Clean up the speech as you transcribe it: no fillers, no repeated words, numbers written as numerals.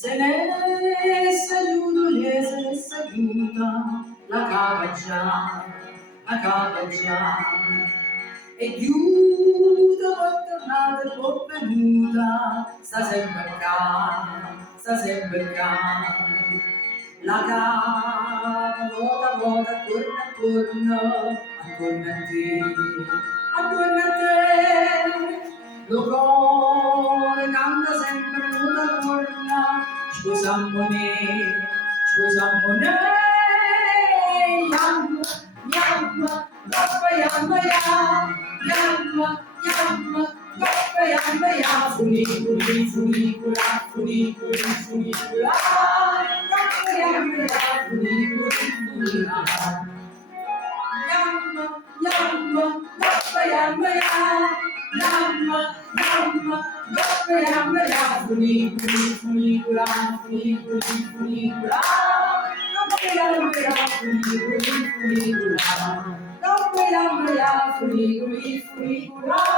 se ne saluta, se ne saluta, la cava già, e chiude poi tornata e poi venuta, sta sempre qua, la cava volta, attorno attorno a te, lo cuore canta sempre nuda torna, scusambone, yamma, goppa yamma, goppa yamma, funicula, goppa yamma, funicula. Yamma, goppa yamma, goppa yamma, funicula, goppa yamma, funicula, goppa yamma, funicula.